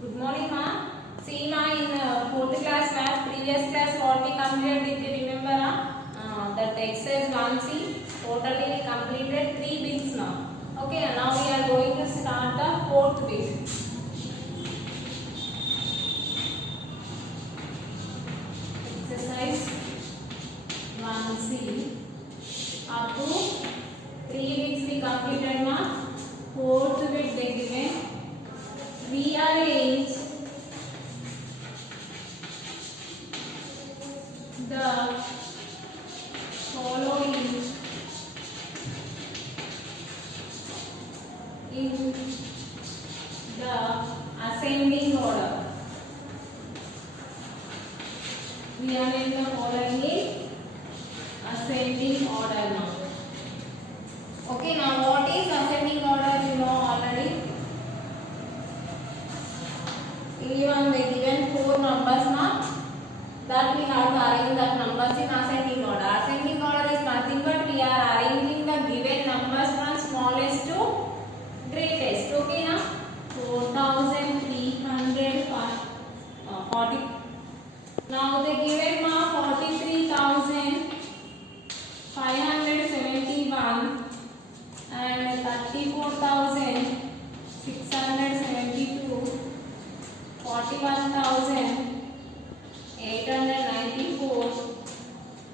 Good morning, ma. See, ma, in fourth class math, previous class what we completed with you, remember, that exercise 1C, totally we completed 3 bits now. Okay, now we are going to start the fourth bit. Exercise 1C. Up to 3 bits we completed, ma. Fourth bit they given. Rearrange the following in the ascending order. Rearrange the following in ascending order now. Okay, now what is ascending order? You know already. Even they given 4 numbers now, that we have to arrange that numbers in ascending order. Ascending order is nothing but we are arranging the given numbers from smallest to greatest. Okay, now 4340. Now they given 43,571 and 34,672. 41,894,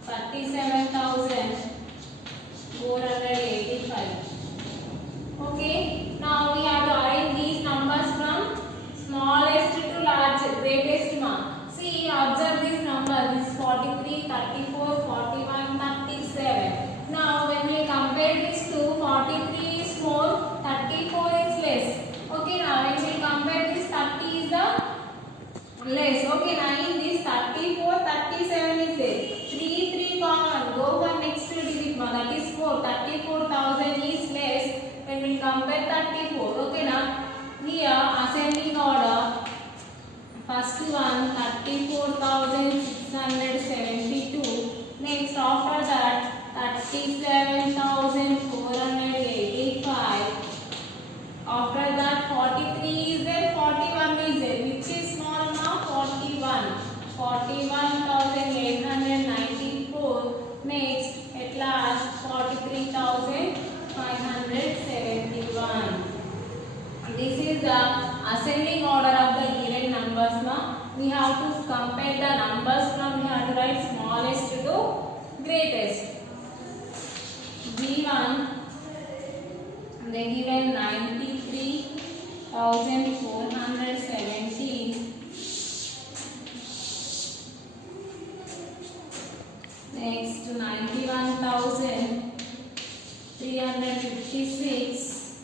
37,485. Okay, now we have to arrange these numbers from smallest to largest, greatest mark. See, observe this number. This is 43, 34, 41, 37. Now, when we compare this to 43 is more, 34 is less. Okay, now when we compare this, 30 is the less. Okay, now in this 34, 37 is there. 3 common. Go for next digit. That is 4. 34,000 is less when we compare 34. Okay, now here ascending order. First one 34,672. Next after that 37,485. After that 43 is there, 41 is there. Which is small now? 41. 41,894. Next at last 43,571. This is the ascending order of the given numbers now. We have to compare the numbers from, we have to write smallest to greatest. G1 they given 93,470. Next 91,356.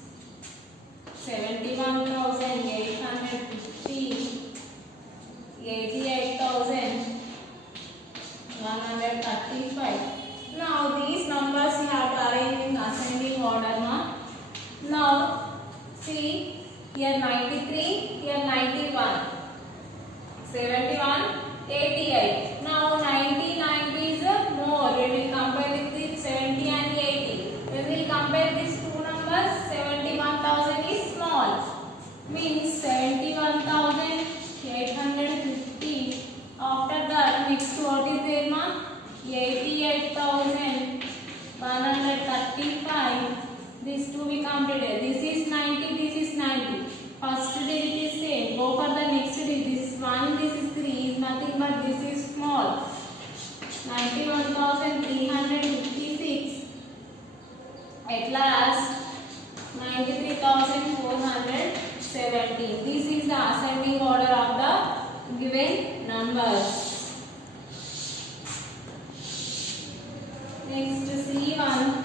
71,850. 88,135. Now these numbers you have to arrange in ascending order now. Now see, here 93, here 91, 71, 88. Now 90 is more when we compare with this 70 and 80. When we compare these two numbers, 71,000 is small. Means 71,850. After that, next what is there, ma? 88,135. These two we completed. This is 90, this is 90. First digit is same. Go for the next digit. This is 1, this is 3. Is nothing but this is small. 91,356. At last, 93,470. This is the ascending order of the given numbers. Next, C1.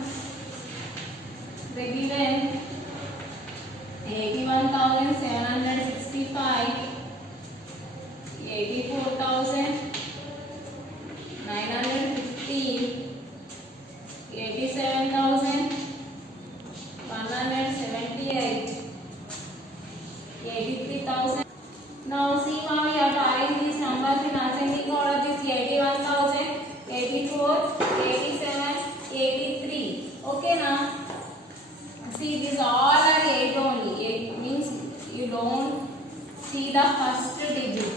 They given 81,765, 84,915, 87,178, 83,000. Now see, now we have to arrange these numbers in ascending order. This 81,000, 84, 87, 83. Okay, now see, these all are 8 only. 8 means you don't see the first digit.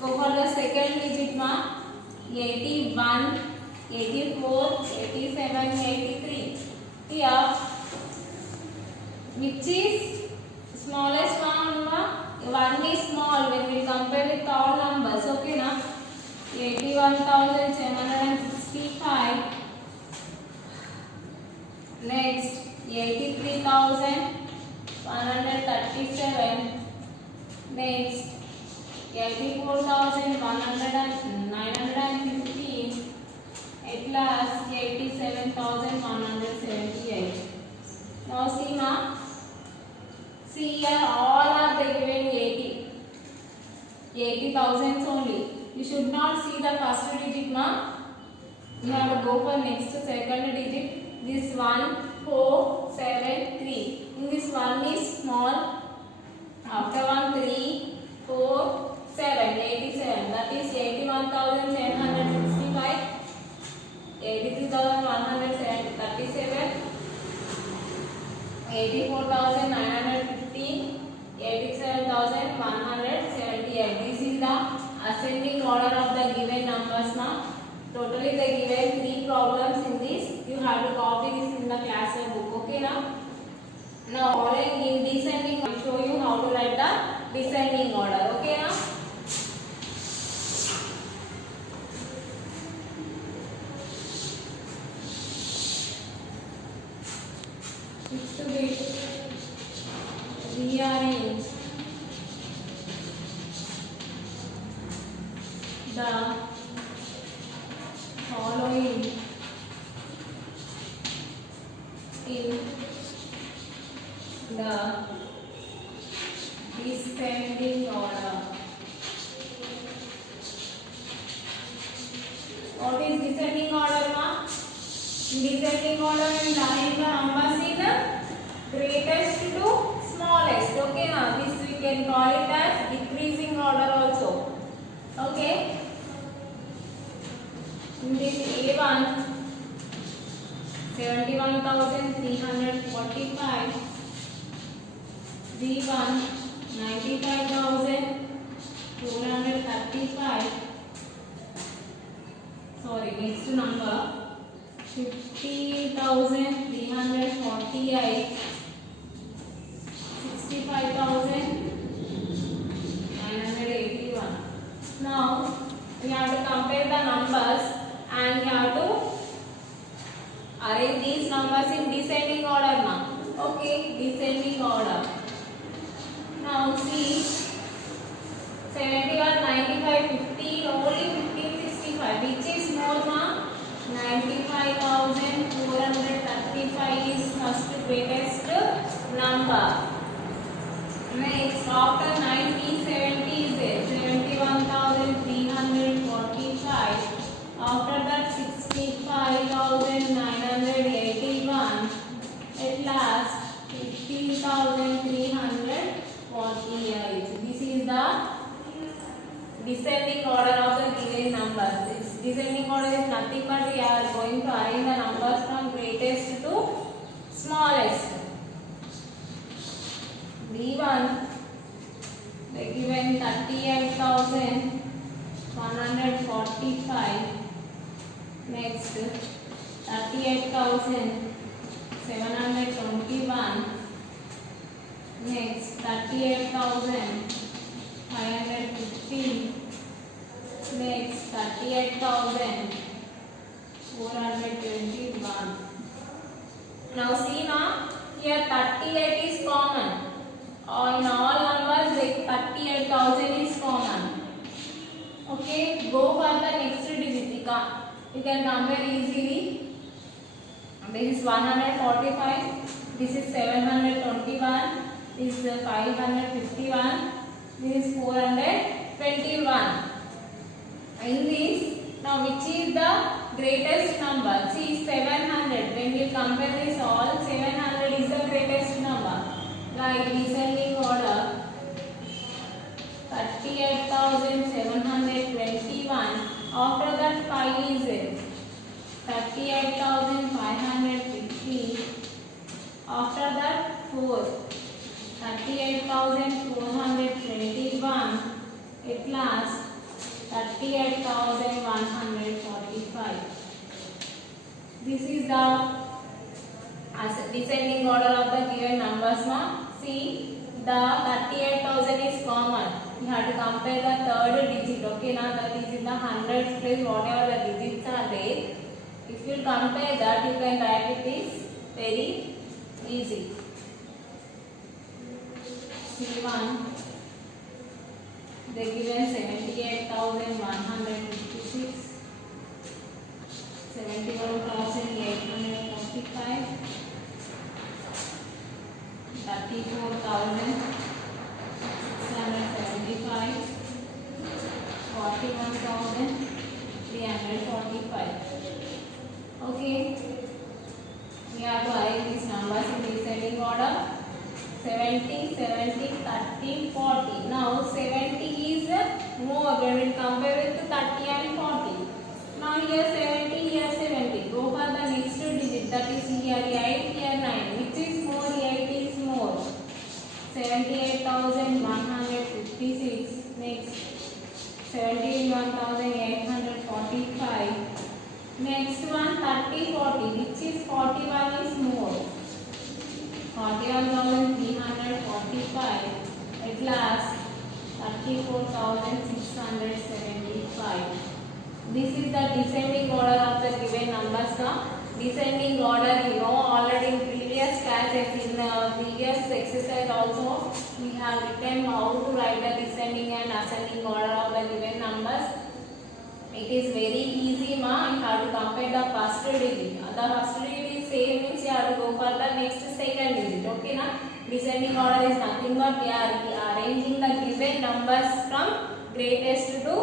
Go for the second digit ma. 81, 84, 87, 83. Here, which is smallest one ma? 1 is small when we compare with all numbers. Okay na? 81,765. Next, 83,137. Next, 84,915. At last, 87,178. Now see ma. See here, all are they given 80,000 only. You should not see the first digit ma. You have to go for next second digit. This 1, 4, 7, 3. In this one is small. After 1, 3, 4, 7, 87. That is 81,765. 83,137. 84,915. 87,178. This is the ascending order of the given numbers now. Totally they given 3 problems in this. You have to copy this in the class book. Okay now? Now following in descending, I will show you how to write the descending order. Okay now? Fifth bit. Rearrange the following in the descending order. What is descending order ma? Descending order means arrange the numbers in the greatest to smallest. Okay na? This we can call it as decreasing order also. Okay. In this A1, 71,345. B1, 95,435. Sorry, next number 50,348. 65,981. Now we have to compare the numbers and we have to arrange these numbers in descending order now. Okay, descending order. Now see 71, 95, 15, only 1565. Which is more ma? 95,435 is first greatest number. Next, after 9070 is there 71,345. After that 65,981. At last 50,348. This is the descending order of the given numbers. This descending order is nothing but we are going to arrange the numbers from greatest to smallest. B1 they given 38,145. Next 38,721. Next 38,550. Next 38,421. Now see now here 38 is common. In all numbers, like 38,000 is common. Okay, go for the next digit. You can compare easily. This is 145. This is 721. This is 551. This is 421. In this, now which is the greatest number? See 700. When we compare this all, 700 is the greatest number. Like descending order 38,721. After that 5 is 38,550. After that 4 38,421 at last 38,145. This is the descending order of the given numbers. See, the 38,000 is common. You have to compare the third digit. Okay, now that is in the hundreds place, whatever the digits are there. If you compare that, you can write it is very easy. C1, they given 78,156, 71,845, 34,675, 41,345. Okay, we have to arrange these numbers in descending order. 70, 70, 30, 40. Now 70 is more when we compare with 30 and 40. Now here 70, here 70. Go for the next digit, that is here 8, here 9. Which is more? 8 is more. 78,156. Next 71,845. Next one 30, 40. Which is 41 is more. 41,345. At last 34,675. This is the descending order of the given numbers. Descending order, you know already in previous classes, in previous exercise also we have written how to write the descending and ascending order of the given numbers. It is very easy, ma. You have to compare the first digit. The first digit is same, means you have to go for the next second digit. Okay, na? Descending order is nothing but we are arranging the given numbers from greatest to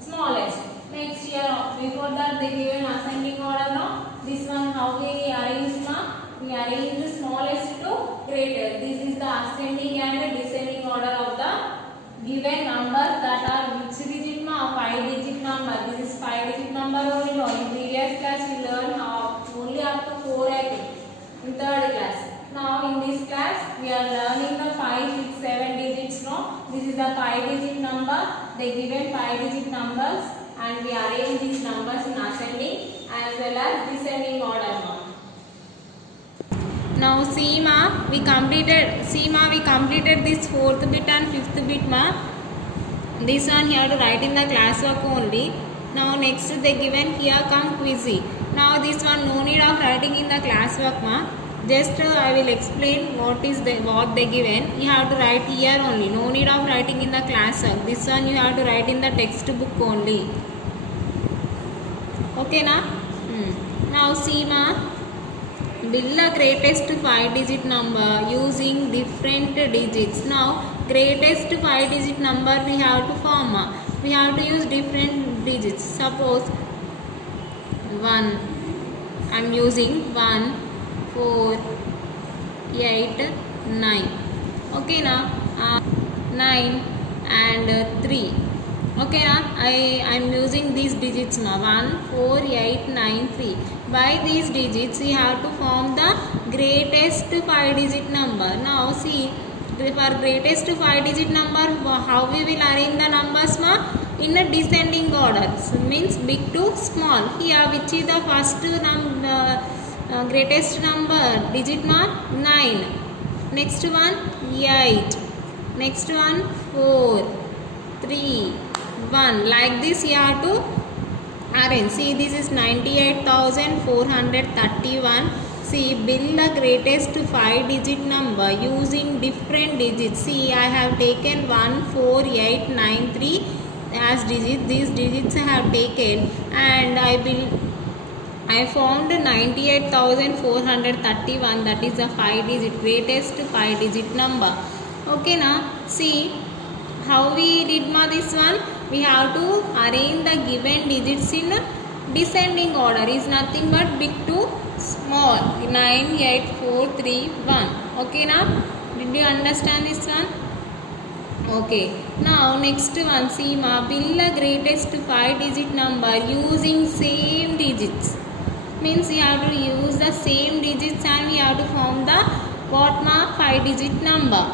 smallest. Next year, before that they given ascending order. Now this one how we arrange, ma? We arrange the smallest to greater. This is the ascending and the descending order of the given numbers that are which digit, ma? 5 digit number. This is 5 digit number only. No, in previous class we learned only up to 4 I think in third class. Now in this class we are learning the 5, 6, 7 digits. No, this is the 5 digit number. They given 5 digit numbers and we arrange these numbers in ascending as well as descending order. Now see, ma, we completed this 4th bit and 5th bit, ma. This one here to write in the classwork only. Now next they given here come quizzy. Now this one no need of writing in the classwork, ma. Just I will explain what they given. You have to write here only. No need of writing in the classwork. This one you have to write in the textbook only. Okay, na? Now see, ma. Build the greatest 5 digit number using different digits. Now greatest 5 digit number we have to form. We have to use different digits. Suppose 1. I am using 1, 4, 8, 9. Okay, now 9 and 3. Okay, now I am using these digits, ma. 1, 4, 8, 9, 3. By these digits we have to form the greatest 5 digit number. Now see, for greatest 5 digit number, how we will arrange the numbers, ma? In a descending order. So, means big to small. Here which is the first greatest number digit, ma? 9. Next one 8. Next one 4, 3, 1. Like this you have to arrange. See, this is 98,431. See, build the greatest 5 digit number using different digits. See, I have taken 1, 4, 8, 9, 3 as digits. These digits I have taken and I found 98,431. That is the 5 digit greatest 5 digit number. Okay, now see how we did, ma, this one. We have to arrange the given digits in descending order. Is nothing but big to small. 9, 8, 4, 3, 1. Okay, now did you understand this one? Okay, now next one, see, ma, build the greatest 5 digit number using same digits. Means you have to use the same digits and we have to form the what, ma? 5 digit number.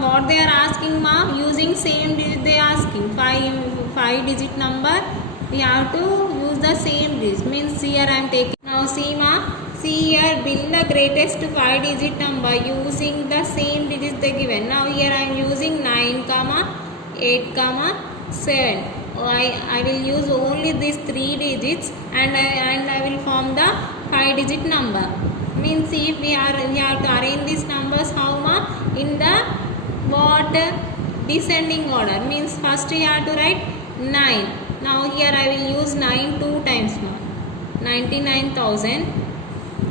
what they are asking ma, using same digit they are asking. 5 digit number we have to use the same digit, means here I am taking. Now see ma, see here, build the greatest 5 digit number using the same digits they given. Now here I am using 9 comma 8 comma 7. I will use only these 3 digits and I will form the 5 digit number. Means if we have to arrange these numbers how ma, in the what, descending order. Means first we have to write 9. Now here I will use 9 2 times ma, 99,000,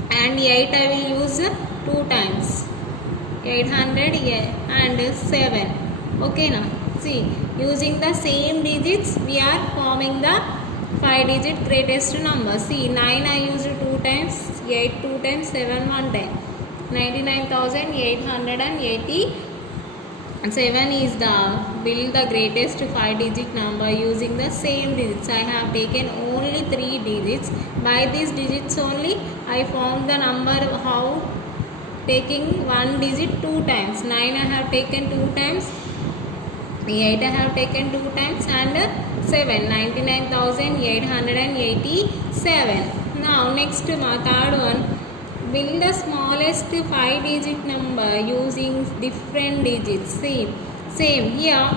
and 8 I will use 2 times, 800 and 7. Okay now see, using the same digits we are forming the 5 digit greatest number. See 9 I used 2 times, 8 2 times, 7 1 time, 99,887 is the build the greatest 5 digit number using the same digits. I have taken only 3 digits. By these digits only I formed the number. How? Taking one digit 2 times. 9 I have taken 2 times, 8 I have taken 2 times, and 7, 99,887. Now next third one, build the smallest 5 digit number using different digits. See, same here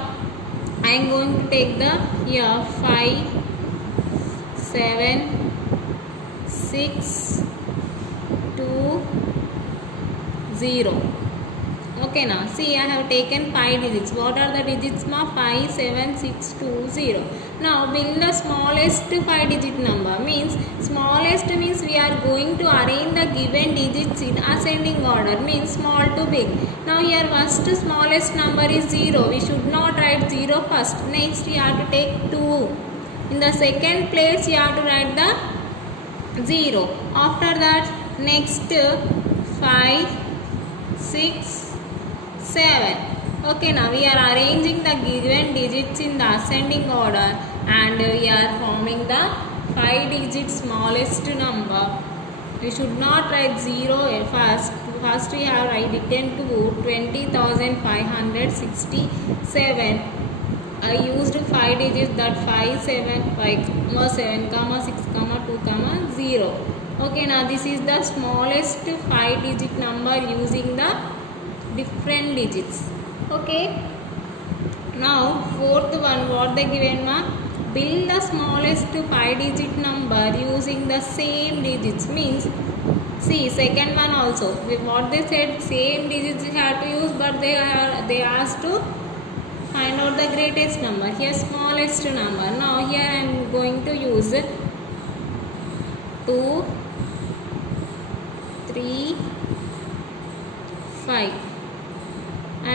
I am going to take the here 5 7 6 2 0. Okay now see, I have taken 5 digits. What are the digits ma? 5 7 6 2 0. Now build the smallest 5 digit number. Means smallest means we are going to arrange the given digits in ascending order, means small to big. Now here first smallest number is 0. We should not write 0 first. Next we have to take 2. In the second place you have to write the 0. After that next 5 6 7. Okay now we are arranging the given digits in the ascending order and we are forming the 5 digit smallest number. We should not write 0 first. First we have written to 20,567. I used 5 digits, that 5 7 5 7 comma 6 comma 2 comma 0. Okay now this is the smallest 5 digit number using the different digits. Okay now fourth one, what they given ma, build the smallest 5 digit number using the same digits. Means see second one also what they said, same digits you have to use, but they asked to find out the greatest number. Here smallest number. Now here I am going to use 2 3 5. I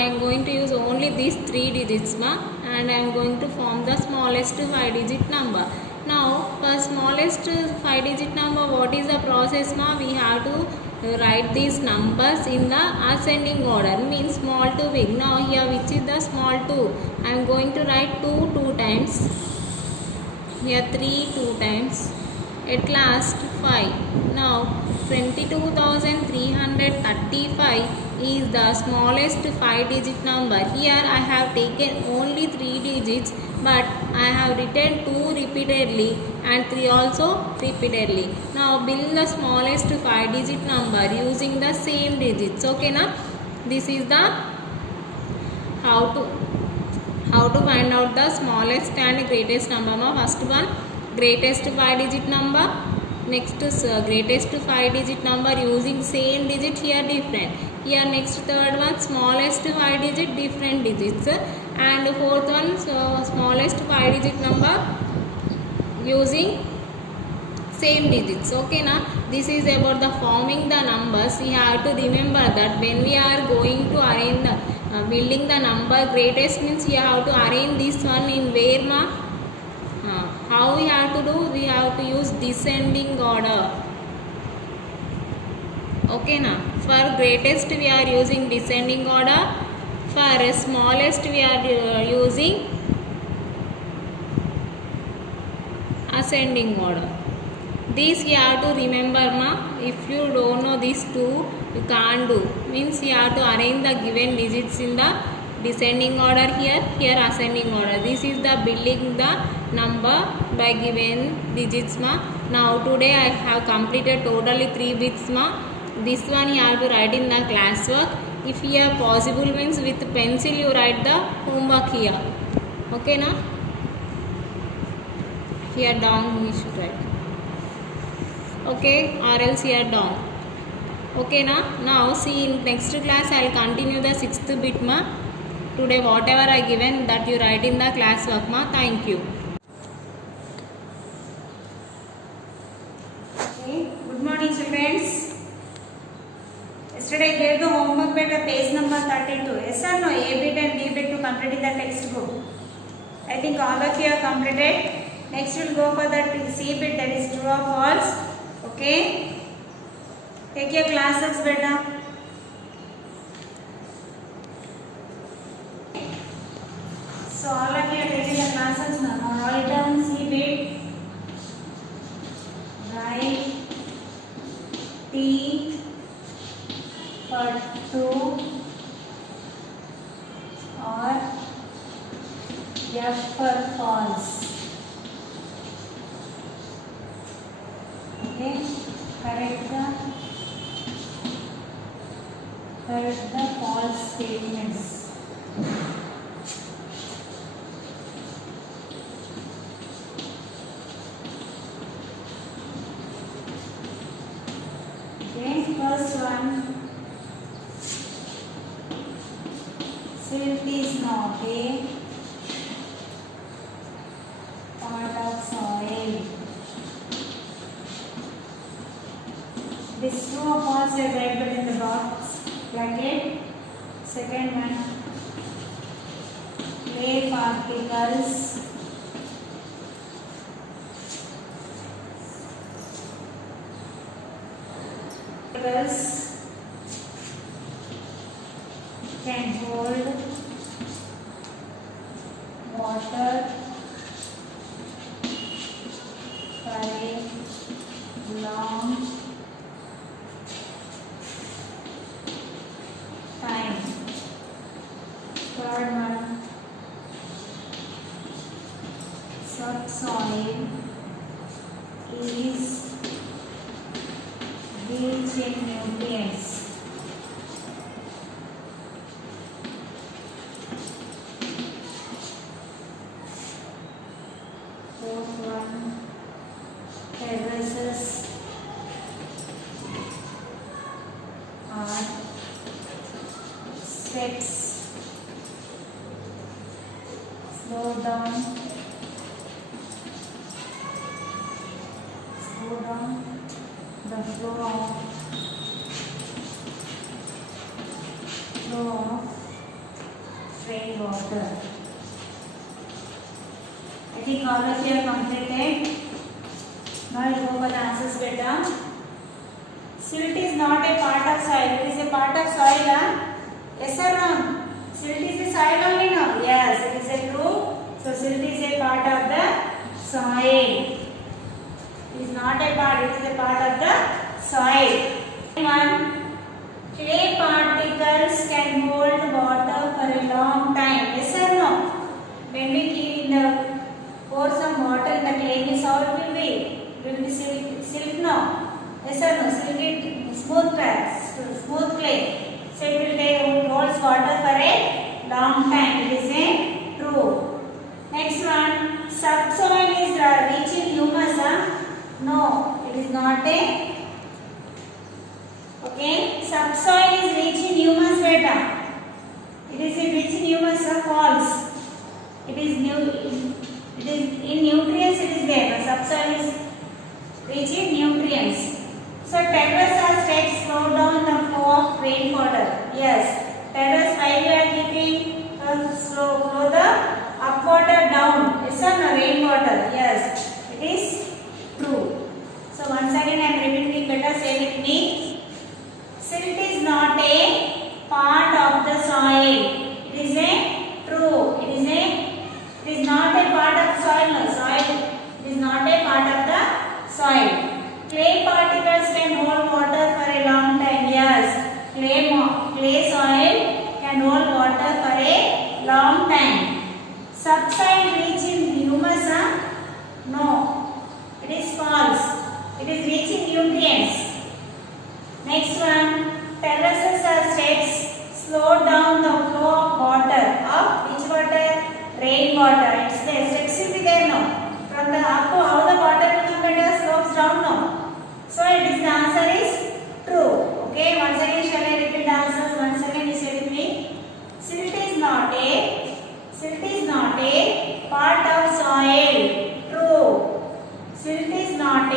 am going to use only these 3 digits ma, and I am going to form the smallest 5 digit number. Now for smallest 5 digit number, what is the process ma? We have to write these numbers in the ascending order, means small to big. Now here which is the small 2? I am going to write 2 2 times, here 3 2 times, at last 5. Now 22,335 is the smallest 5 digit number. Here I have taken only 3 digits, but I have written 2 repeatedly and 3 also repeatedly. Now build the smallest 5 digit number using the same digits. Okay now this is the how to find out the smallest and greatest number. First one, greatest 5 digit number. Next is greatest 5 digit number using same digit, here different. Here next third one, smallest 5 digit, different digits, and fourth one, smallest 5 digit number using same digits. Okay now this is about the forming the numbers. We have to remember that when we are going to arrange the building the number greatest, means we have to arrange this one in where ma, how we have to do, we have to use descending order. Okay now for greatest we are using descending order, for smallest we are using ascending order. This you have to remember ma. If you don't know these two, You can't do. Means you have to arrange the given digits in the descending order here, here ascending order. This is the building the number by given digits ma. Now today I have completed totally 3 bits ma. This one you have to write in the classwork. If you are possible means with pencil you write the homework here. Okay na? Here down we should write. Okay, or else here down. Okay na? Now see in next class I will continue the 6th bit ma. Today whatever I given that you write in the class work ma. Thank you. Okay, good morning children. Yesterday I gave the homework at page number 32. Yes or no? A bit and B bit to complete in the textbook. I think all of you have completed. Next we will go for the C bit, that is true or false. Okay. Take your classes beta. So all of you are taking the classes now. Now write down C bit. Write T for true or F for false. Okay, correct the false statements. Okay, first one. Silt is not a part of soil. This true or false I write but in the box. Bracket. Second one. Clay particles can hold water for a long time. Third one, subsoil is rich in nutrients. Fourth one, terraces are steps. Slow down the flow of rainwater. I think all of you have completed. Now you go for the answers beta. Silt is not a part of soil. It is a part of soil. Yes or no? Silt is a soil only now. Yes, it is a true. So silt is a part of the soil. It is not a part. It is a part of the soil. One. Clay particles can hold water for a long time. Yes or no? When we keep in the pour some water in the clay, means how it will be? It will be silk now. Yes or no? Silk it smooth clay. So it will holds water for a long time. It is a true. Next one. Subsoil is rich in humus. No, it is not a. Okay, subsoil is rich in humus beta. It is rich in humus or false? It is in nutrients. It is there. The subsoil is rich in nutrients. So terraces are steps slow down the flow of rainwater. Yes, terrace while we are keeping flow the up water down. Yes or no? Rainwater. Yes, it is true. So once again I am repeating. Better say with me. Silt is not a part of the soil. It is a true. It is not a part of soil. No, soil. It is not a part of the soil. Clay particles can hold water for a long time. Yes. can hold water for a long time. Subsoil rich in humus? No, it is false. It is rich in nutrients. Next one, terraces or steps slow down the flow of water. Of which water? Rain water. It's there. Steps will be there now. From the up to how the water will come and slopes down now. So it is the answer is true. Okay. Once again, shall I repeat the answers? Once again, you say with me. Silt is not a part of soil. True. Silt is not a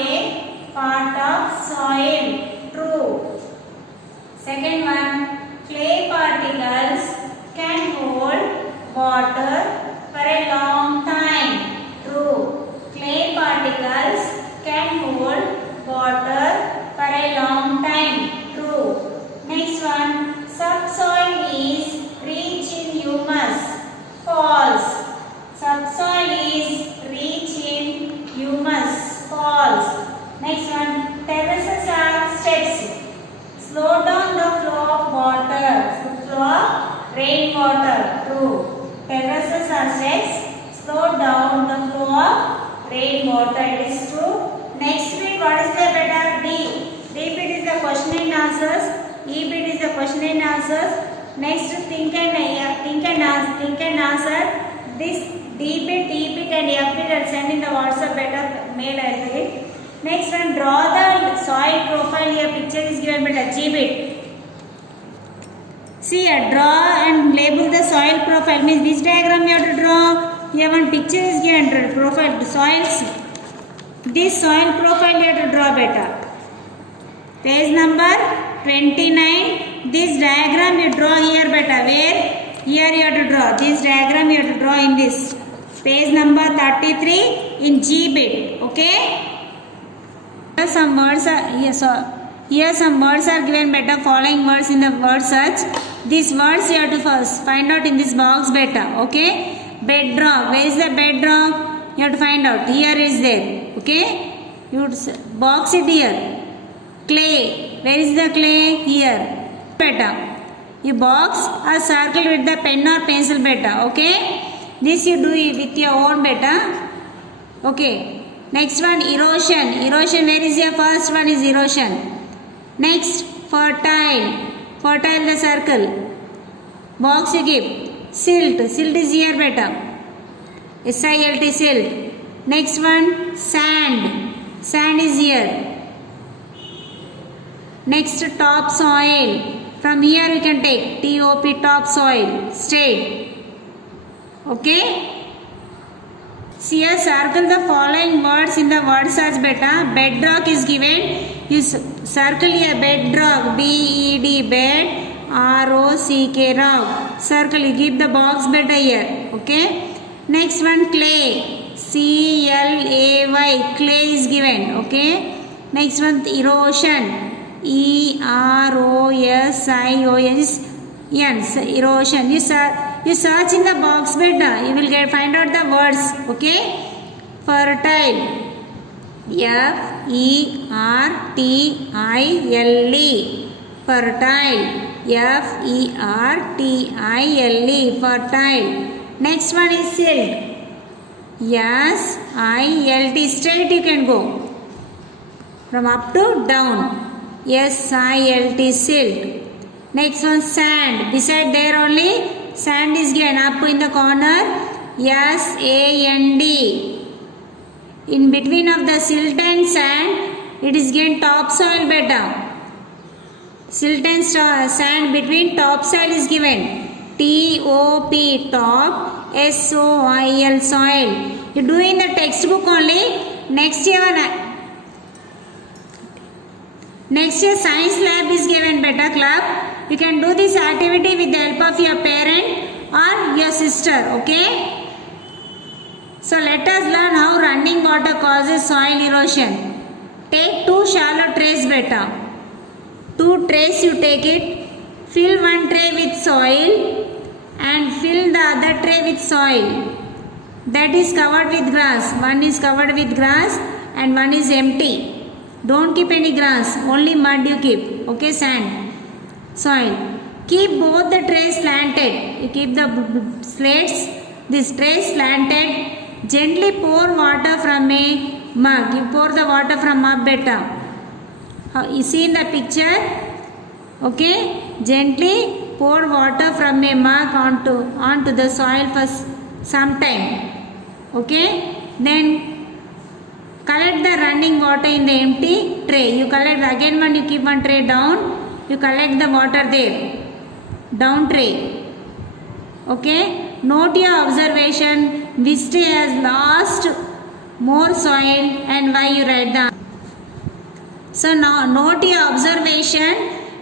part of soil. True. Second one, clay particles can hold water for a long time. True. Clay particles can hold water for a long time. True. Next one, subsoil is rich in humus. False. Subsoil is rich in humus. False. Next one, terraces are steps. Slow down the flow of water. Flow of rainwater. True. Terraces are steps. Slow down the flow of rainwater. It is true. Next bit, what is the better? D. D bit is the question and answers. E bit is the question and answers. Next, think and answer. This D bit, E bit and F bit are sent in the WhatsApp better mail. I will. Next one, draw the soil profile. Here picture is given better. G bit. See here, draw and label the soil profile. Means which diagram you have to draw? Here one picture is given. Profile soils. This soil profile you have to draw better. Page number 29. This diagram you draw here better. Where? Here you have to draw. This diagram you have to draw in this. Page number 33 in G bit. Okay. Here some words are given better. Following words in the word search. These words you have to first find out in this box better. Okay. Bedrock. Where is the bedrock? You have to find out. Here is there. Okay. You would box it here. Clay. Where is the clay? Here. Better. You box or circle with the pen or pencil better. Okay. This you do with your own better. Okay. Next one, erosion. Erosion, where is your first one is erosion. Next, fertile. Fertile the circle. Box you give. Silt. Silt is here better. SILT, silt. Next one, sand. Sand is here. Next, topsoil. From here we can take TOP, topsoil. Straight. Okay. See here, circle the following words in the word search better. Bedrock is given. You circle here bedrock. BED bed. ROCK rock. Circle. You give the box better here. Okay. Next one, clay. CLAY. Clay is given. Okay. Next one, erosion. EROSION. Erosion. You search in the box better. You will find out the words. Okay. Fertile. FERTILE. Fertile. FERTILE. Fertile. Next one is silt. SILT. Straight you can go. From up to down. SILT. Silt. Next one, sand. Beside there only sand is given up in the corner. SAND. In between of the silt and sand, it is given topsoil better. Silt and sand between topsoil is given. TOP, top. SOIL, soil. You do in the textbook only. Next year science lab is given better club. You can do this activity with the help of your parent or your sister. Okay. So let us learn how running water causes soil erosion. Take 2 shallow trays better. 2 trays you take it. Fill one tray with soil and fill the other tray with soil. That is covered with grass. One is covered with grass and one is empty. Don't keep any grass. Only mud you keep. Okay, sand. Soil. Keep both the trays slanted. You keep the this tray slanted. Gently pour water from a mug. You pour the water from mug beta. You see in the picture? Okay. Gently pour water from a mug onto the soil for some time. Okay. Then collect the running water in the empty tray. You collect again when you keep one tray down. You collect the water there. Down tray. Okay. Note your observation. Which tray has lost more soil and why? You write down. So now note your observation.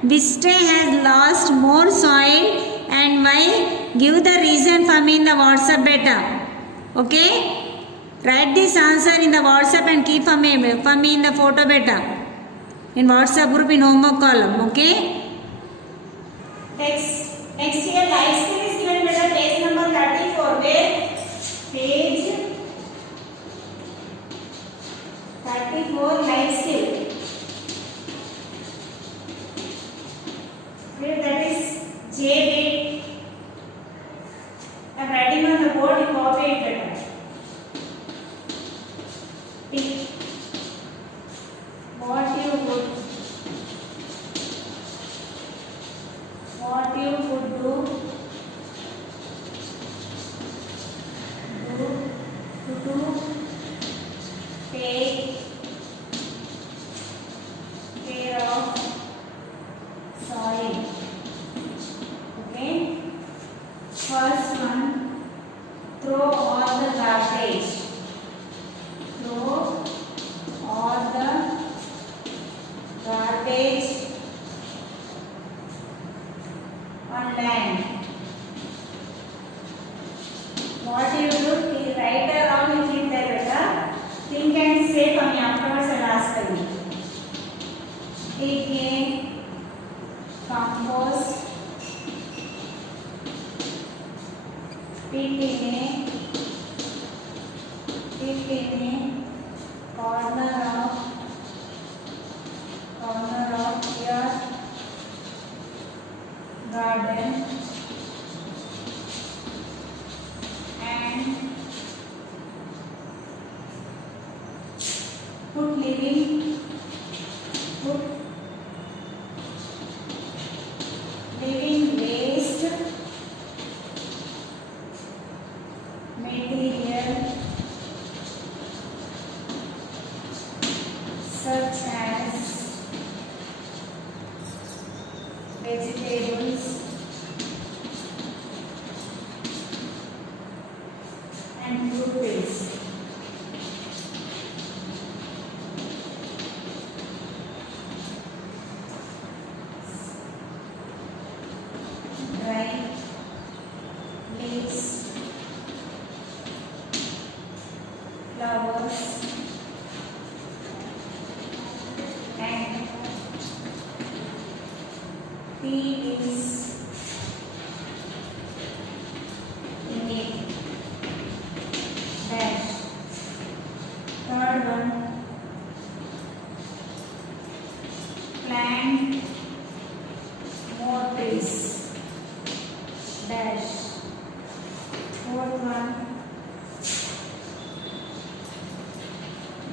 Which tray has lost more soil and why? Give the reason for me in the WhatsApp beta. Okay. Write this answer in the WhatsApp and keep for me in the photo beta. In WhatsApp group in homework column. Okay. Next here life skill is given beta, page number 34. Where? Page 34 life skill. Where that is J bit. I am writing on the board, you copy it better. What you would do to take care of soil. Okay. First one, throw all the garbage. Throw all the garbage on land. What you do? Write down and think that better. Think and say for me afterwards. I'll ask you. Take a compost. Put in a corner of your garden and put living waste material such as vegetables and fruit paste. Dry leaves, flowers and tea leaves in it. Dash. Third one, plant more trees. Dash. Fourth one,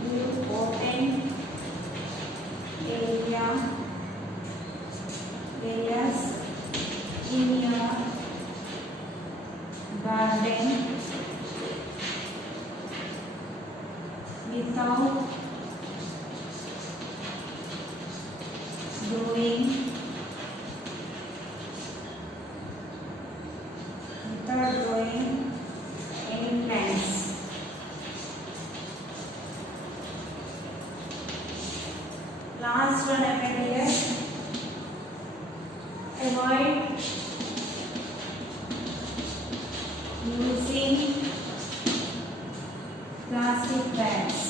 you open areas in your garden without growing any plants. Last one I made here. Avoid using plastic bags.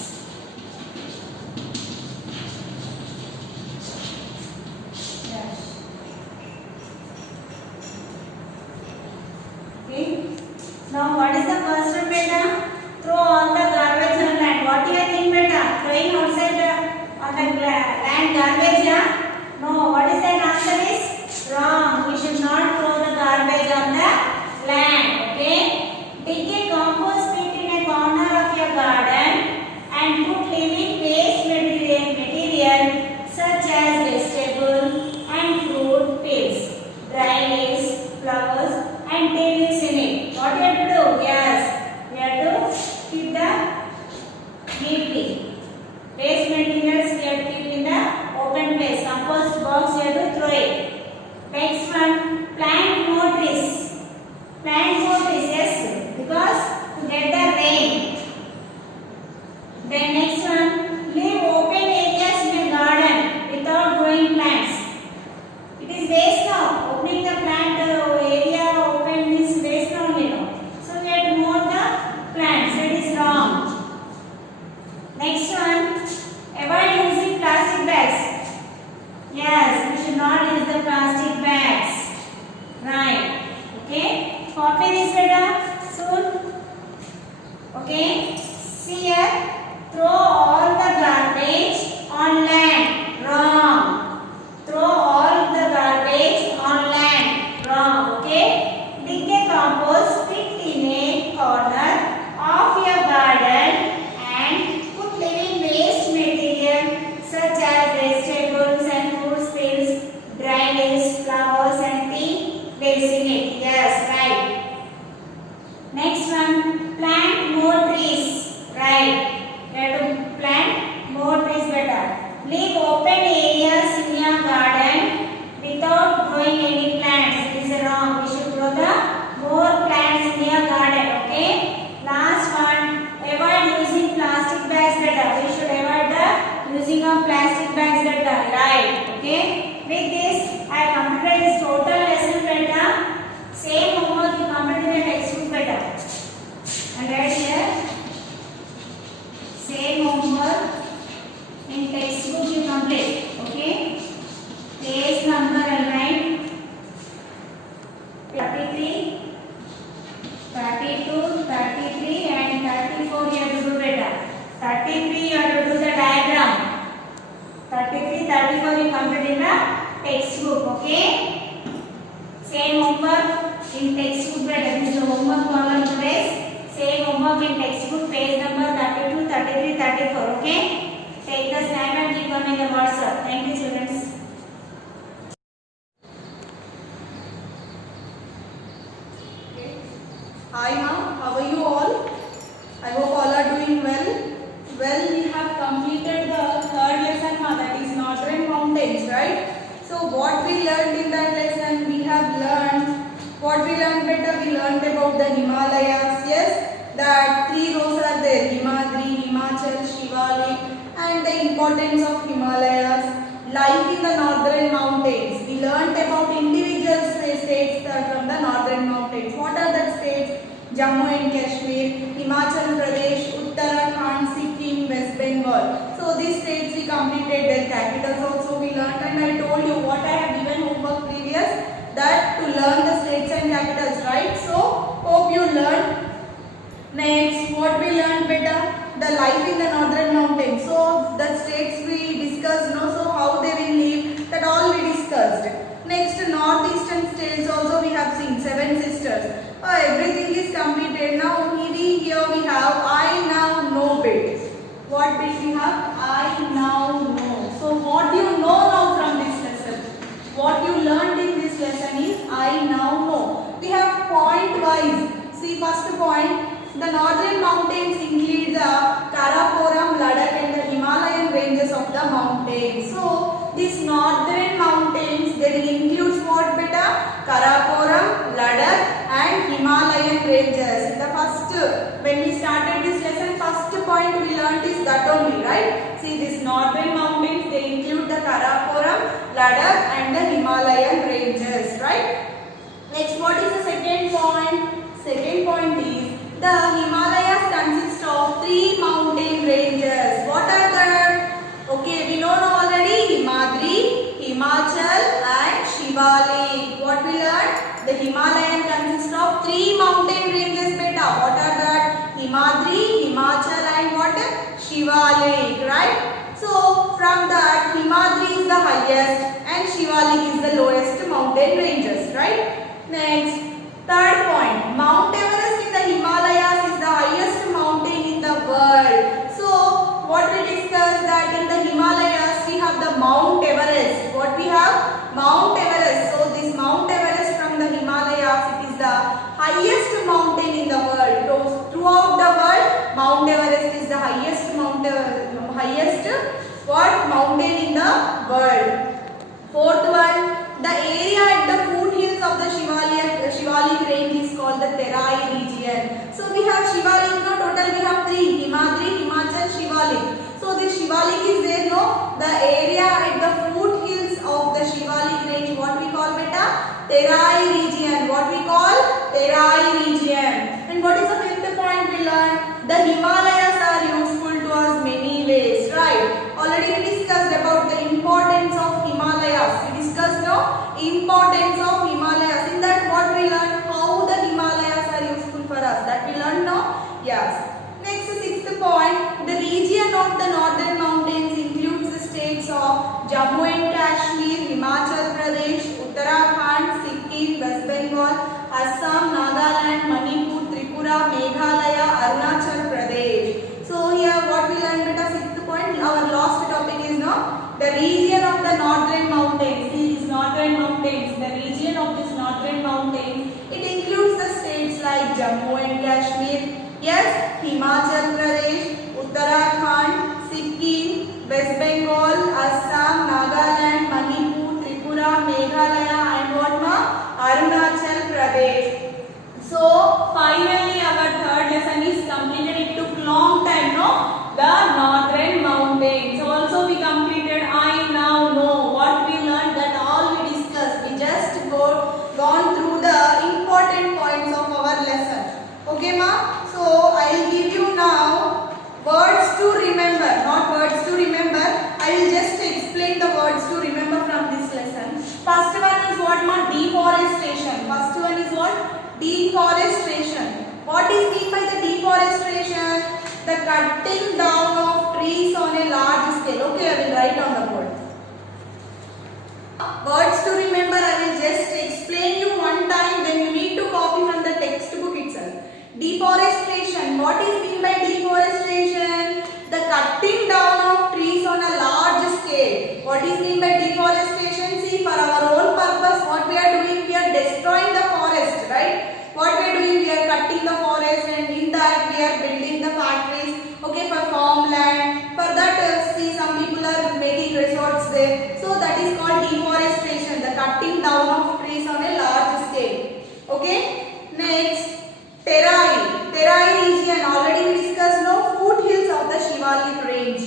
Okay. Now what is the first one, beta? Throw all the garbage on land. What do you think, beta? Throwing outside on the land garbage, yeah? No. What is that answer is? Wrong. We should not throw the garbage on copy this beta soon. Okay. See here. Throw all the garbage on land. Wrong. Throw all the garbage on land. Wrong. Okay. Dig a compost pit in a corner of your garden and put living waste material such as vegetables and food spills, dry leaves, flowers and tea leaves in it. Yes, right. Next one, plant more trees. Right. We have to plant more trees better. Leave open areas in your garden without growing any plants. This is wrong. We should grow the more plants in your garden. Okay. Last one, avoid using plastic bags better. We should avoid the using of plastic bags better. Right. Okay. With this, I completed this total lesson better. Same homework you completed in the textbook better. And right here, same homework in textbook you complete. Okay. Page number and write 33, 32, 33 and 34 you have to do better. 33 you have to do the diagram. 33, 34 you complete in the textbook. Okay. Same homework in textbook better. This is the homework column today's. Same homework in textbook page number 32, 33, 34. Okay. Take the snap and keep on in the WhatsApp. Thank you, children. Hi ma'am, how are you all? I hope all are doing well. Well, we have completed the third lesson, that is Northern Mountains, right? So what we learned in that lesson, we have learned, what we learned better, we learned about the Himalayas, yes? That three rows are there, Himadri, Himachal, Shivalik, and the importance of Himalayas. Life in the northern mountains. We learnt about individual states from the northern mountains. What are the states? Jammu and Kashmir, Himachal Pradesh, Uttarakhand, Sikkim, West Bengal. So these states we completed, their capitals also we learnt, and I told you what I have given homework previous, that to learn the states and capitals, right? So hope you learned. Next, what we learned better? The life in the northern mountains. So the states we discussed, so how they will live, that all we discussed. Next, northeastern states also we have seen, 7 sisters. Everything is completed. Now here we have I now know bit. What bit we have? I now know. So what do you know now from this lesson? What you learned in this lesson is I now know. We have point wise. See, first point. The northern mountains include the Karakoram, Ladakh and the Himalayan ranges of the mountains. So, these northern mountains, they will include what beta? Karakoram, Ladakh and Himalayan ranges. The first, when we started this lesson, first point we learnt is that only, right? See, these northern mountains, they include the Karakoram, Ladakh and the Himalayan ranges, right? Next, what is the second point? Second point is, the Himalayas consist of 3 mountain ranges. What are that? Okay, we know already Himadri, Himachal and Shivalik. What we learned? The Himalayan consists of 3 mountain ranges beta. What are that? Himadri, Himachal and what? Shivalik, right? So, from that Himadri is the highest and Shivalik is the lowest mountain ranges, right? Next, third point, Mount Everest in the Himalayas is the highest mountain in the world. So, what we discussed that in the Himalayas we have the Mount Everest. What we have? Mount Everest. So, this Mount Everest from the Himalayas, it is the highest mountain in the world. So, throughout the world, Mount Everest is the highest mountain in the world. Fourth one, the area at the foothills of the Shivalik range is called the Terai region. So we have Shivalik, total we have 3, Himadri, Himachal, Shivalik. So this Shivalik is there, the area at the foothills of the Shivalik range, what we call beta? Terai region. What we call? Terai region. And what is the fifth point we learned? The Himalayas are useful to us many ways, right? Already we discussed about the importance of Himalayas. We discussed Bengal, Assam, Nagaland, Manipur, Tripura, Meghalaya, Arunachal Pradesh. So here what we learned at the 6th point, our last topic is now the region of the northern mountains. These northern mountains, the region of this northern mountains, it includes the states like Jammu and Kashmir, yes, Himachal Pradesh, Uttarakhand, Sikkim, West Bengal, Assam, Nagaland, Manipur, Tripura, Meghalaya and what ma? Arunachal Pradesh. So finally our third lesson is completed. It took long time, no? The northern mountains. Also we completed I now know. What we learned, that all we discussed. We just gone through the important points of our lesson. Okay ma? So I will give you now words to remember, not words to remember. I will just explain the words to remember from this lesson. First one is what ma? Deforestation. First one is what? Deforestation. What is mean by the deforestation? The cutting down of trees on a large scale. Okay, I will write on the board. Words to remember, I will just explain you one time, then you need to copy from the textbook itself. Deforestation. What is mean by deforestation? The cutting down of trees on a large scale. What is mean by deforestation? See, for our own purpose, what we are doing? We are destroying the forest, right? What we are doing? We are cutting the forest, and in that we are building the factories. Okay, for farmland. For that, see, some people are making resorts there. So that is called deforestation. The cutting down of trees on a large scale. Okay. Next. Terai. Terai region, already we discussed, no, foothills of the Shivalik range.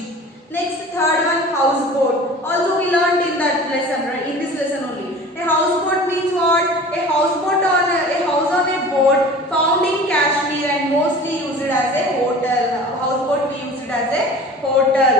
Next, third one, houseboat. Also we learned in that lesson, right? In this lesson only. A houseboat means what? A houseboat on a house on a boat found in Kashmir and mostly used as a hotel. Houseboat we use it as a hotel.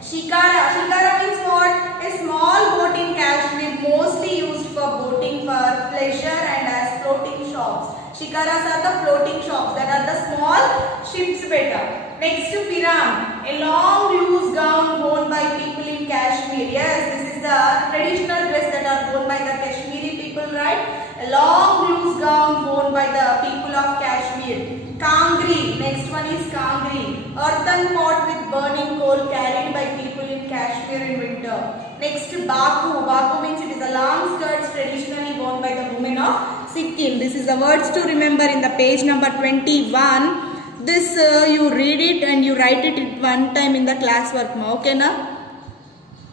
Shikara. Shikara means what? A small boat in Kashmir mostly used for boating for pleasure and as floating shops. Shikaras are the floating shops, that are the small ships better. Next to Firam, a long loose gown worn by people in Kashmir. Yes, this is the traditional dress that are worn by the Kashmiri people, right? A long loose gown worn by the people of Kashmir. Kangri, next one is Kangri. Earthen pot with burning coal carried by people in Kashmir in winter. Next, Baku. Baku means it is a long skirts traditionally worn by the women of Sikkim. This is the words to remember in the page number 21. This you read it and you write it one time in the classwork. Okay na?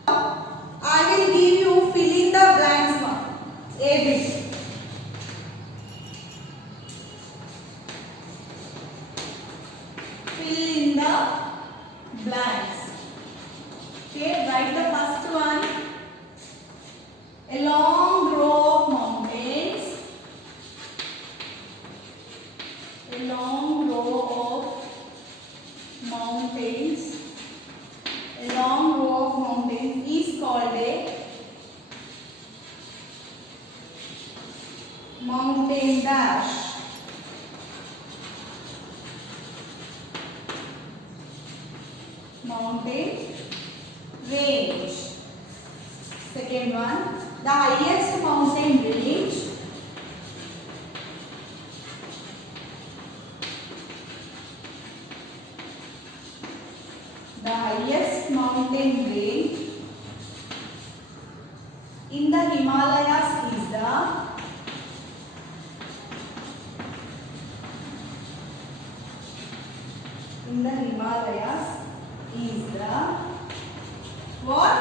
I will give you fill in the blanks. A bit. Fill in the blanks. Okay, write the first one. A long row of mountains. A long row of mountains. A long row of mountains is called a mountain dash. Mountain range. Second one, the highest mountain range. The highest mountain range in the Himalayas is the what?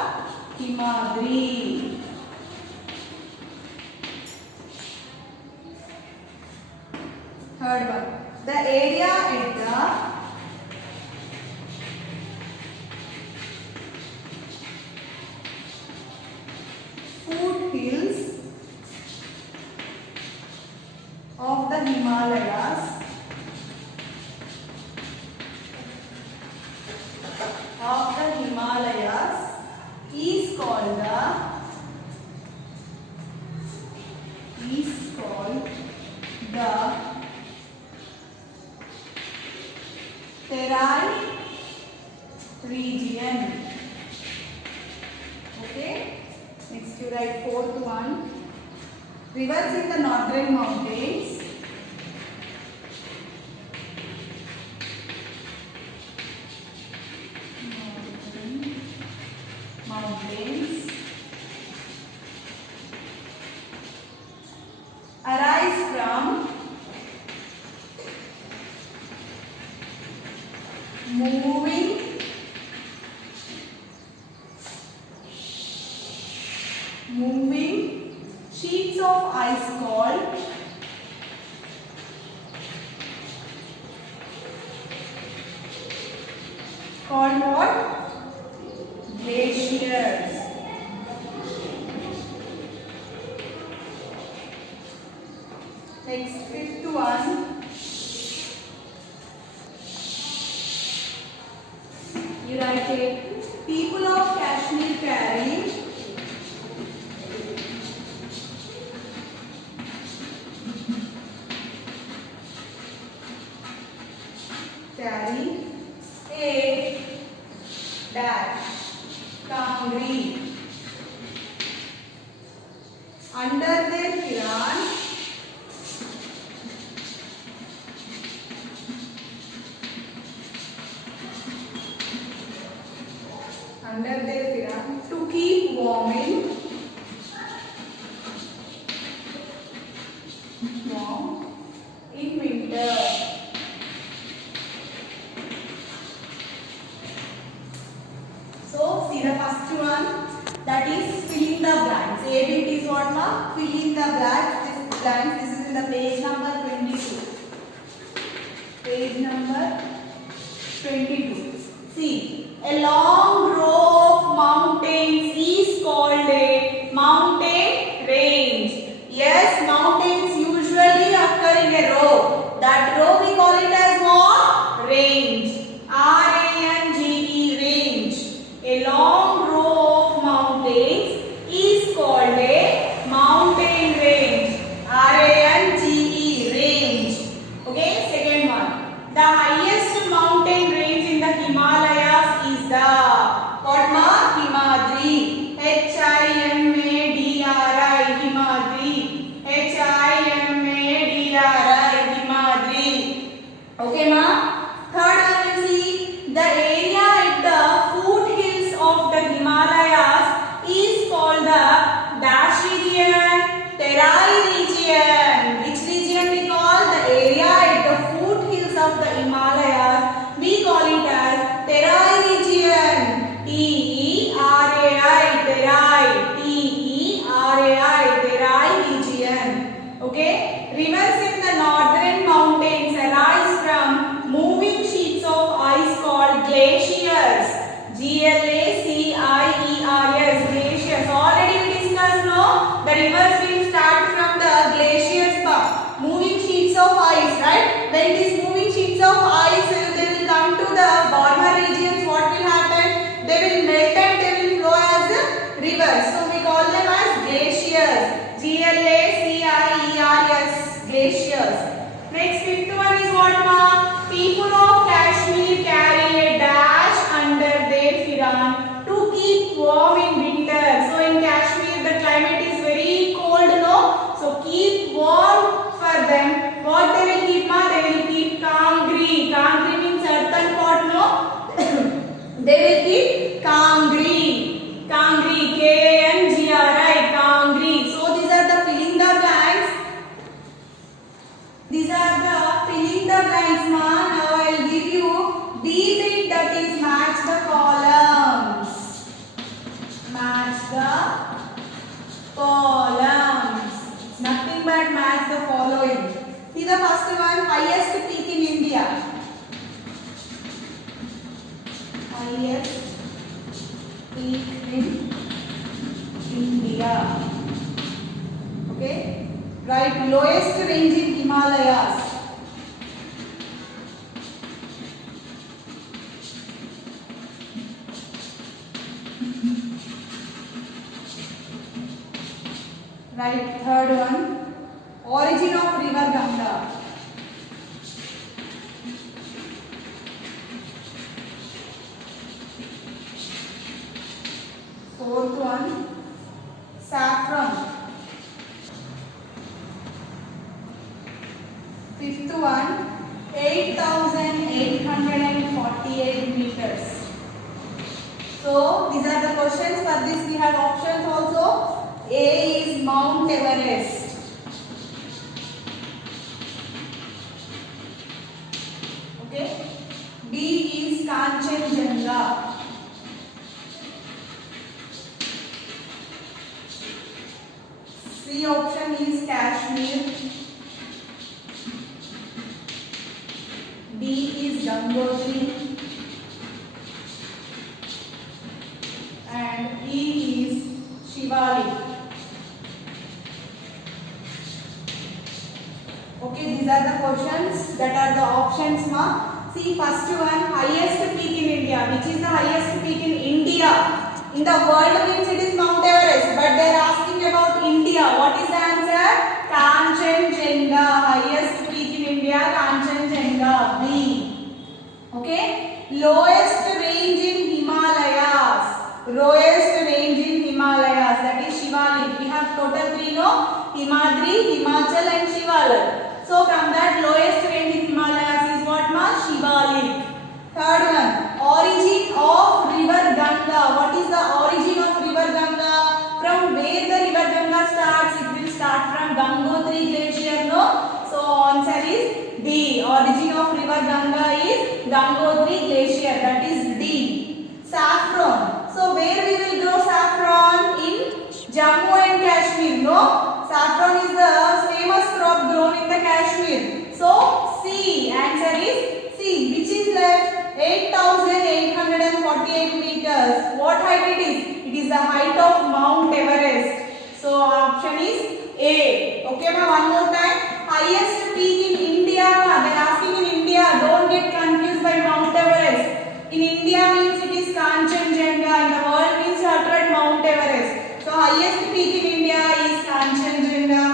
Himadri. Third one, the area at the foothills of the Himalayas is called the Terai region. Okay. Next you write fourth one. Rivers in the northern mountains. Mountains arise from moving sheets of ice called what? Glaciers. Next, fifth one. You write it. People of Kashmir carry a dash kangri under their firan to keep warm in winter. So see the first one, that is filling the blanks. A bit is what ma? Filling the blanks. This is in the page number 22. Page number 22. See, a long row of mountains is called a mountain range. Yes, mountains usually occur in a row. That row we call it as what? Range. R-A-N-G-E, range. A long row of mountains is called a mountain range. R-A-N-G-E, range. Okay, second one. The highest mountain range in the Himalayas is the what ma? Himadri. H-I-M-A-D-R-I, Himadri. H-I-M-A-D-R-I, Himadri. Okay ma? Third one you see, the area at the foothills of the Himalayas is called the dash region, Terai region. Which region we call? The area at the foothills of the Himalayas, we call it as Terai region. T-E-R-A-I, Terai. T-E-R-A-I, Terai region. Okay? Rivers in the northern mountains arise from moving sheets of ice called glaciers. G-L-A-C-I-E-R-S, glaciers. Already we discussed, no? The rivers will start from the glaciers, moving sheets of ice, right? When these moving sheets of ice, they will come to the warmer regions. What will happen? They will melt and they will flow as rivers. So we call them as glaciers. G-L-A-C-I-E-R-S, glaciers. Next, fifth one is what ma? People of Kashmir carry a dash under their firan to keep warm in winter. So in Kashmir the climate is very cold, no? So keep warm for them. What they will keep ma? They will keep kangri. Kangri means earthen pot, no? They will keep kangri. Kangri, K-A-N-G-R-I, kangri. So these are the filling the blanks. These are the filling the blanks, ma. Now I will give you D bit, that is match the columns. Match the columns. It's nothing but match the following. See the first one, highest peak in India. Highest peak in India. Okay. Right, lowest range in Himalayas. Right, third one, origin of river Ganga. Fourth one, saffron. Fifth one, 8,848 meters. So these are the questions. For this we have options also. A is Mount Everest. Okay. B is Kanchenjunga. C option is Kashmir. D is Gangotri. And E is Shivalik. Okay, these are the questions. That are the options, ma. See, first one, highest peak in India. Which is the highest peak in India? In the world means it is Mount Everest, but they are asking about India. What is the answer? Kanchenjunga. Highest peak in India, Kanchenjunga. B. Okay. Lowest range in Himalayas. Lowest range in Himalayas. That is Shivalik. We have total three, no? Himadri, Himachal and Shivalik. So from that lowest range in Himalayas is what, ma? Shivalik. Third one, origin of river Ganga. What is the origin of river Ganga? From where the river Ganga starts? It will start from Gangotri glacier, no? So answer is B. Origin of river Ganga is Gangotri glacier. That is D. Saffron. So where we will grow saffron? In Jammu and Kashmir, no? Saffron is the famous crop grown in the Kashmir. So C. Answer is C. Which is left? 8,848 meters. What height it is? It is the height of Mount Everest. So option is A. Okay, ma, one more time. Highest peak in India. They are asking in India. Don't get confused by Mount Everest. In India means it is Kanchenjunga. In the world means uttered Mount Everest. So highest peak in India is Kanchenjunga.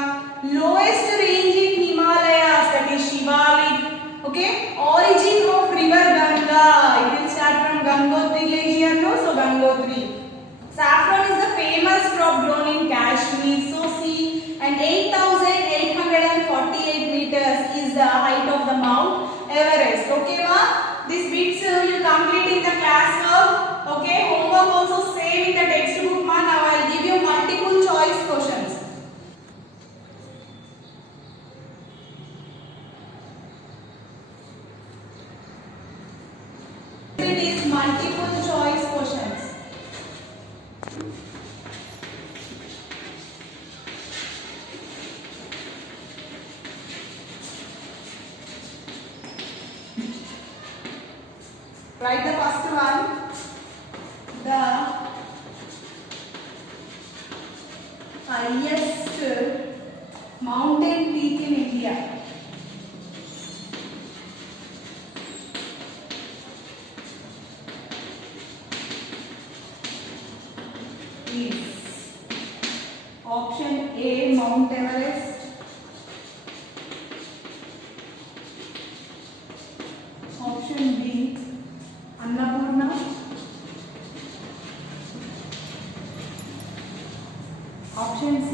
Lowest range in Himalayas, that is Shivalik. Okay. Origin of river Ganga. It will start from Gangotri glacier, no? So Gangotri. Saffron is the famous crop grown in Kashmir. So C. And 8,848 meters is the height of the Mount Everest. Okay, ma? This bits you complete in the classwork. Okay. Homework also save in the textbook, ma. Now I will give you multiple choice questions. It is multiple choice questions. Write the first one. The highest mountain peak in India. Is option A, Mount Everest. Option B, Annapurna. Option C,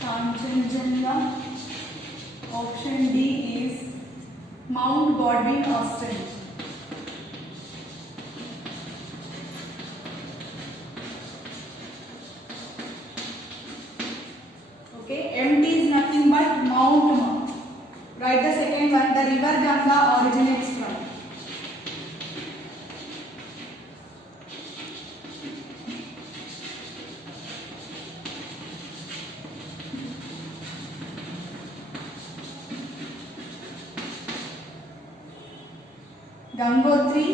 Kanchenjunga. Option D is Mount Godwin Austen. Okay, MT is nothing but Mount. Write the second one. The river Ganga originates from. Gangotri.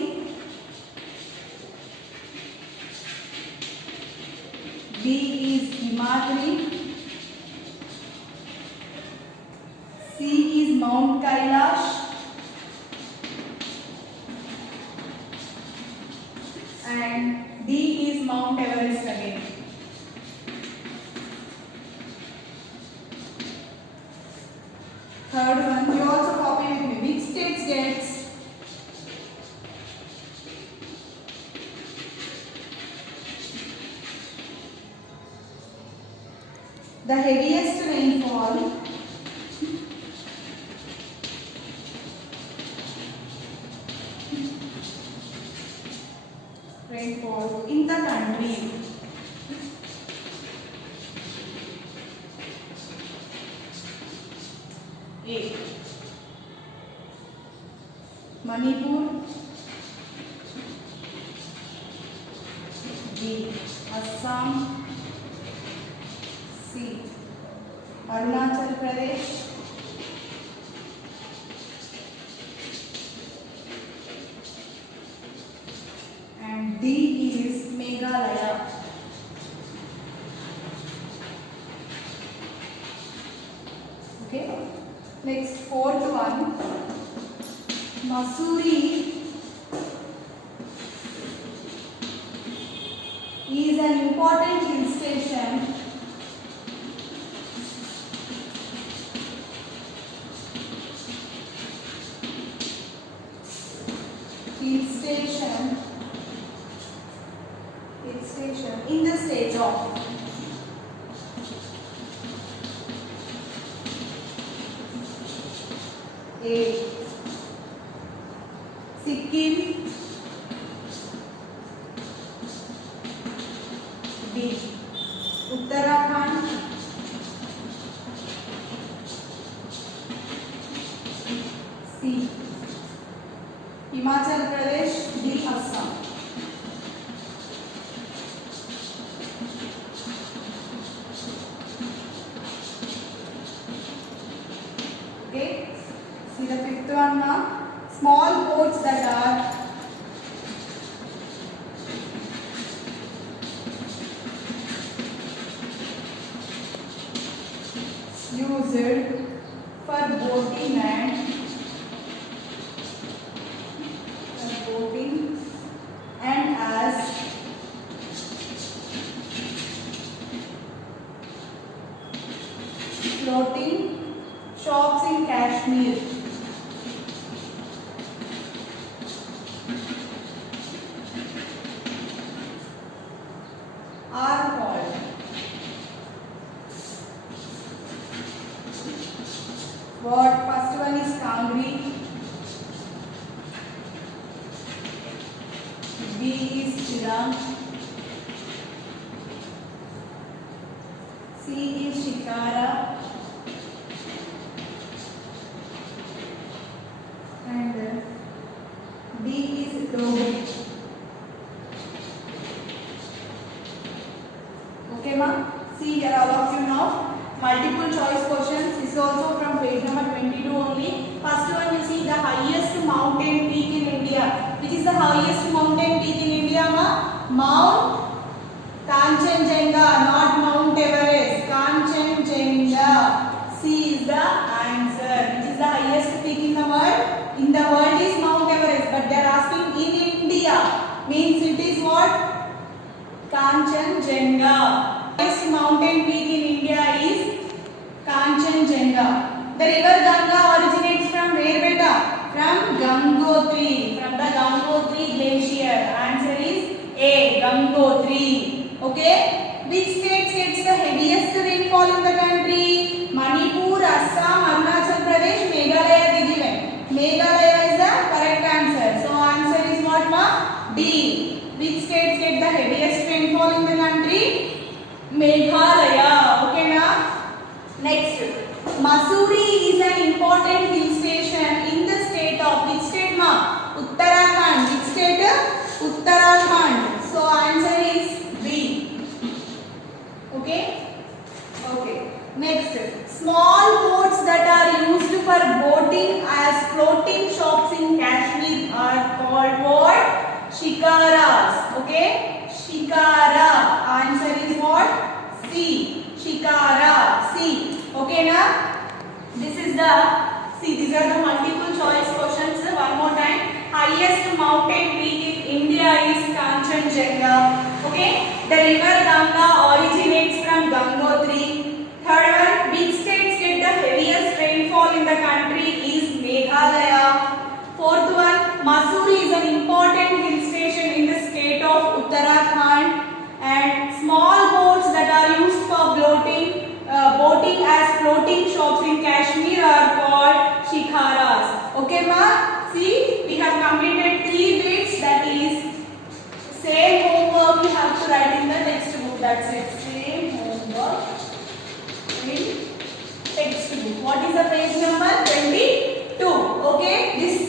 B is Himadri. C is Mount Kailash. And D is Mount Everest again. Third one, you also copy with me. Which states gets The heaviest rainfall in the country. A. Manipur. B. Assam. C. Arunachal Pradesh. And D is Meghalaya. Okay. Next, fourth one. Mussoorie is an important hill station in the state of A. Sikkim. B. Uttarakhand. C. Himachal Pradesh. D. Assam. Okay. See the fifth one now. Small boats that are used for boating and as floating shops in Kashmir. Are called what? First one is Kangri, B is Chiram, C is Shikara, and D is Dogri. Okay, ma? See here, all of you now. Multiple choice questions. This is also from page number 22 only. First one, you see the highest mountain peak in India. Which is the highest mountain peak in India, ma? Mount Kanchenjunga, not Mount Everest. Kanchenjunga. C is the answer. Which is the highest peak in the world? In the world is Mount Everest, but they are asking in India. Means it is what? Kanchenjunga. Highest mountain peak in India is Kanchenjunga. The river Ganga originates from where, beta? From Gangotri. From the Gangotri glacier. Answer is A. Gangotri. Okay. Which state gets the heaviest rainfall in the country? Manipur, Assam, Arunachal Pradesh, Meghalaya is given. Meghalaya is the correct answer. So answer is what, ma? D. Which states get the heaviest rainfall in the country? Meghalaya. Okay, na? Next. Mussoorie is an important hill station in the state of which state, ma? Uttarakhand. Which state? Uttarakhand. So answer is B. Okay? Okay. Next. Small boats that are used for boating as floating shops in Kashmir are called what? Shikaras. Okay? Shikara. Answer is what? C. Shikara. C. Okay, na? This is the, see, these are the multiple choice questions. One more time. Highest mountain peak in India is Kanchenjunga. Okay? The river Ganga originates from Gangotri. Third one, which states get the heaviest rainfall in the country is Meghalaya. Fourth one, Mussoorie is an important hill station in the state of Uttarakhand. And small boats that are used for Viharas. Okay, ma? See, we have completed 3 bits. That is same homework you have to write in the textbook. That's it. Same homework in textbook. What is the page number? 22. Okay. This